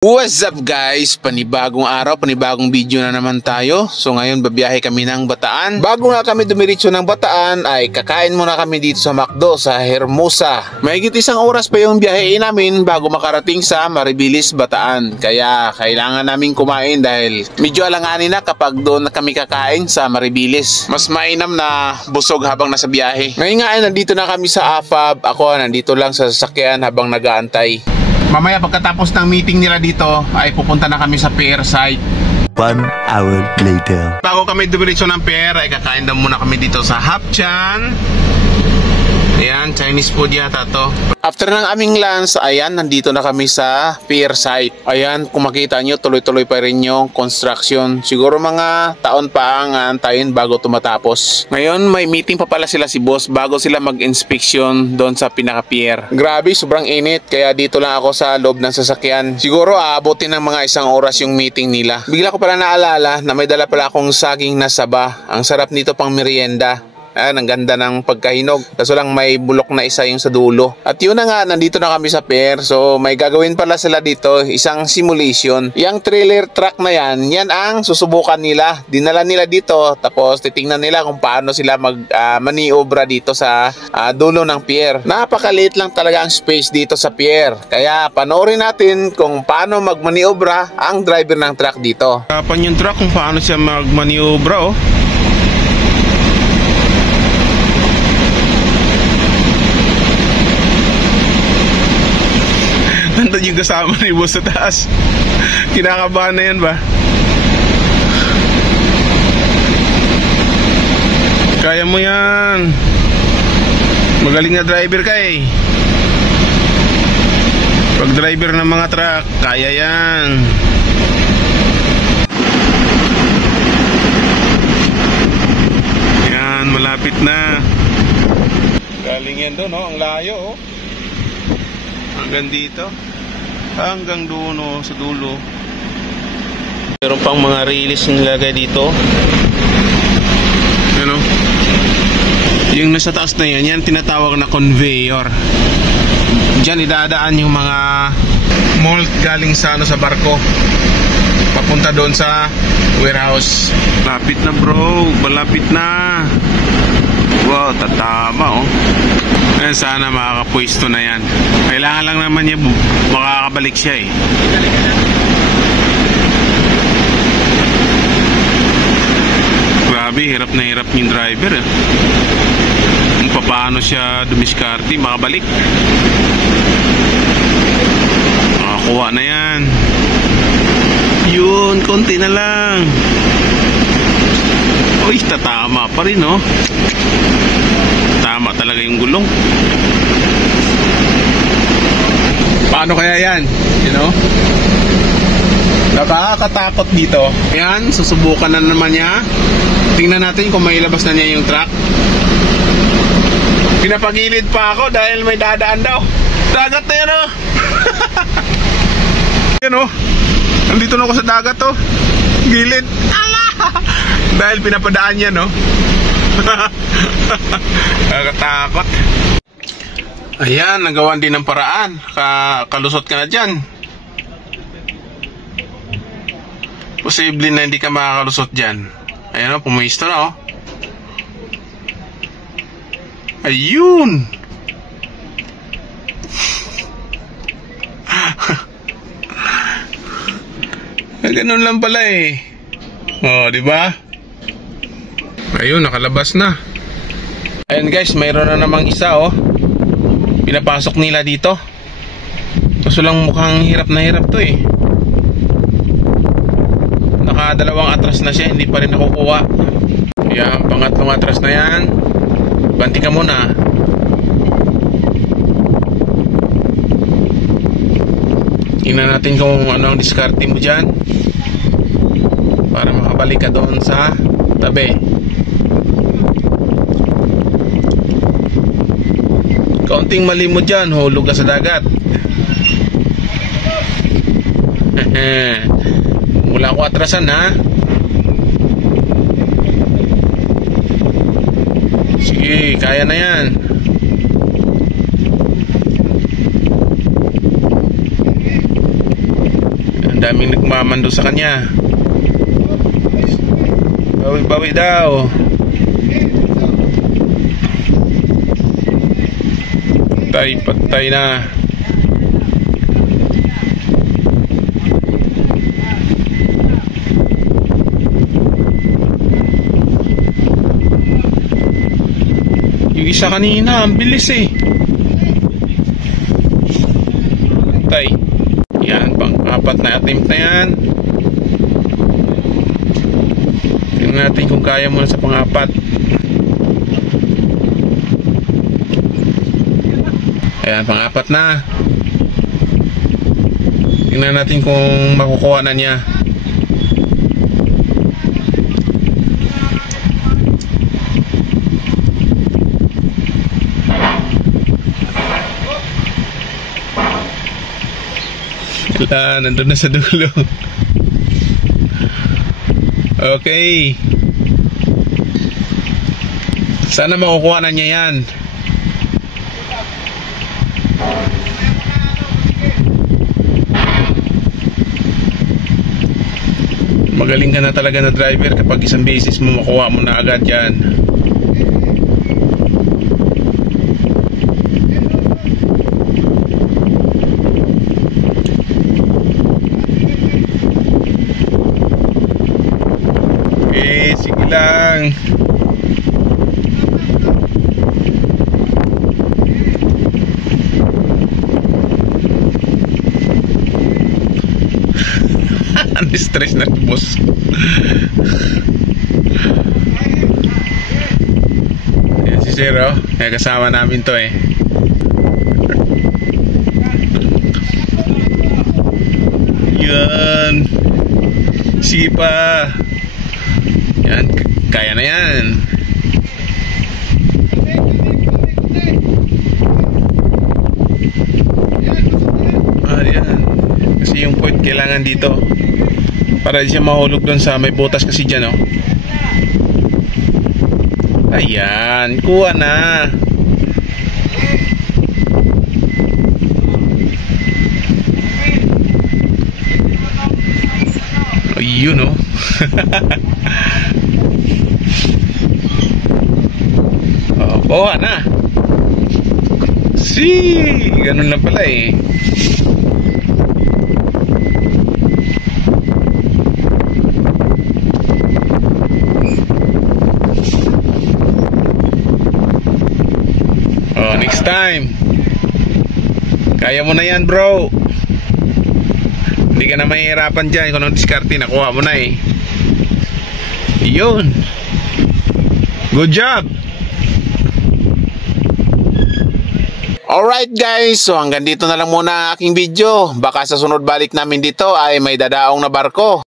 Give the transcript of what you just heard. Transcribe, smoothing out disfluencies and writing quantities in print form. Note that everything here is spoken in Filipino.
What's up guys? Panibagong araw, panibagong video na naman tayo. So ngayon babiyahe kami ng Bataan. Bago nga kami dumiretso ng Bataan ay kakain muna kami dito sa McDo sa Hermosa. Mahigit isang oras pa yung biyahe namin bago makarating sa Maribilis, Bataan. Kaya kailangan namin kumain dahil medyo alanganin na kapag doon na kami kakain sa Maribilis. Mas mainam na busog habang nasa biyahe. Ngayon nga ay nandito na kami sa AFAB. Ako nandito lang sa sasakyan habang nag-aantay. Mamaya pagkatapos ng meeting nila dito ay pupunta na kami sa pier site. 1 hour later. Bago kami dumiretso ng pier ay kakain daw muna kami dito sa Hapchan. Ayan, Chinese food yata to. After ng aming lunch, ayan, nandito na kami sa pier site. Ayan, kung makita nyo, tuloy-tuloy pa rin yung construction. Siguro mga taon pa ang antayin bago tumatapos. Ngayon, may meeting pa pala sila si boss bago sila mag-inspection doon sa pinaka-pier. Grabe, sobrang init. Kaya dito lang ako sa loob ng sasakyan. Siguro aabutin ng mga isang oras yung meeting nila. Bigla ko pala naalala na may dala pala akong saging na saba. Ang sarap nito pang merienda. Ang ganda ng pagkahinog. Kaso lang may bulok na isa yung sa dulo. At yun na nga, nandito na kami sa pier. So may gagawin pala sila dito, isang simulation. Yang trailer truck na yan ang susubukan nila. Dinala nila dito, tapos titingnan nila kung paano sila maniobra dito sa dulo ng pier. Napakaliit lang talaga ang space dito sa pier. Kaya panoorin natin kung paano magmaniobra ang driver ng truck dito. Kapan yung truck kung paano siya magmaniobra, oh. Nandun yung kasama ni boss sa taas. Kinakabahan na yan ba? Kaya mo yan. Magaling na driver ka eh. Pag driver ng mga truck, kaya yan. Yan, malapit na. Galing yan doon, oh. Ang layo, oh. Hanggang dito. Hanggang doon, oh, sa dulo. Meron pang mga release nilagay dito. Ano? Yung nasa taas na yan, yan tinatawag na conveyor. Diyan idadaan yung mga malt galing sa sa barko. Papunta doon sa warehouse. Malapit na bro, malapit na. Wow, tatama, oh. Ayan, sana makakapwesto na yan. Kailangan lang naman niya makakabalik siya eh. Grabe, hirap na hirap yung driver eh. Kung paano siya dumiskarte, makabalik. Makakuha na yan. Yun, konti na lang. Uy, tatama pa rin, oh. Tama talaga yung gulong. Paano kaya yan? You know? Nakakatakot dito. Yan, susubukan na naman niya. Tingnan natin kung may ilabas na niya yung truck. Pinapagilid pa ako dahil may dadaan daw. Dagat na yan, oh. Yan, oh. Nandito na ako sa dagat, oh. Gilid. Ala! Dahil pinapadaan yan, oh. Nakakatakot. Ayan, nagawan din ng paraan. Kalusot ka na dyan. Posible na hindi ka makakalusot dyan. Ayan, oh, pumisto na, oh. Ayun. Ganun lang pala eh. Oh, di ba? Ayun, nakalabas na. Ayun guys, mayroon na namang isa, oh. Pinapasok nila dito. Kaso lang mukhang hirap na hirap to eh. Nakadalawang atras na siya, hindi pa rin nakukuha. Yan, pangatlong atras na yan. Banti ka muna. Tingnan natin kung ano ang diskarte mo dyan para makabalik ka doon sa tabi. Kaunting mali mo dyan, hulog ka sa dagat. Wala ko atrasan, ha. Sige, kaya na yan. Daming nagmamando sa kanya. Bawi-bawi daw. Patay na. Yung isa kanina, ang bilis eh. Patay. Yan, pang-apat na attempt na yan. Tingnan natin kung kaya mo na sa pang-apat. Ayan, pang-apat na. Tingnan natin kung makukuha na niya. Wala, nandun na sa dulo. Okay. Sana makukuha na niya yan. Magaling ka na talaga na driver kapag isang beses mo makuha mo na agad yan. Okay, sige lang. Stress na boss. Yan si Zero. Kaya kasama namin to eh. Yan. Sipa. Yan. Kaya na yan. Yan. Kasi yung point kailangan dito para di siya mahulog doon sa may butas kasi dyan, oh. Ayan, kuha na. Ayun, oh. Oh, kuha na. Ganun lang pala eh. Next time. Kaya mo na yan, bro. Hindi ka na mahihirapan dyan. Kung anong diskarte, nakuha mo na eh. Yun. Good job. Alright guys, so hanggang dito na lang muna ang aking video. Baka sa sunod balik namin dito ay may dadaong na barko.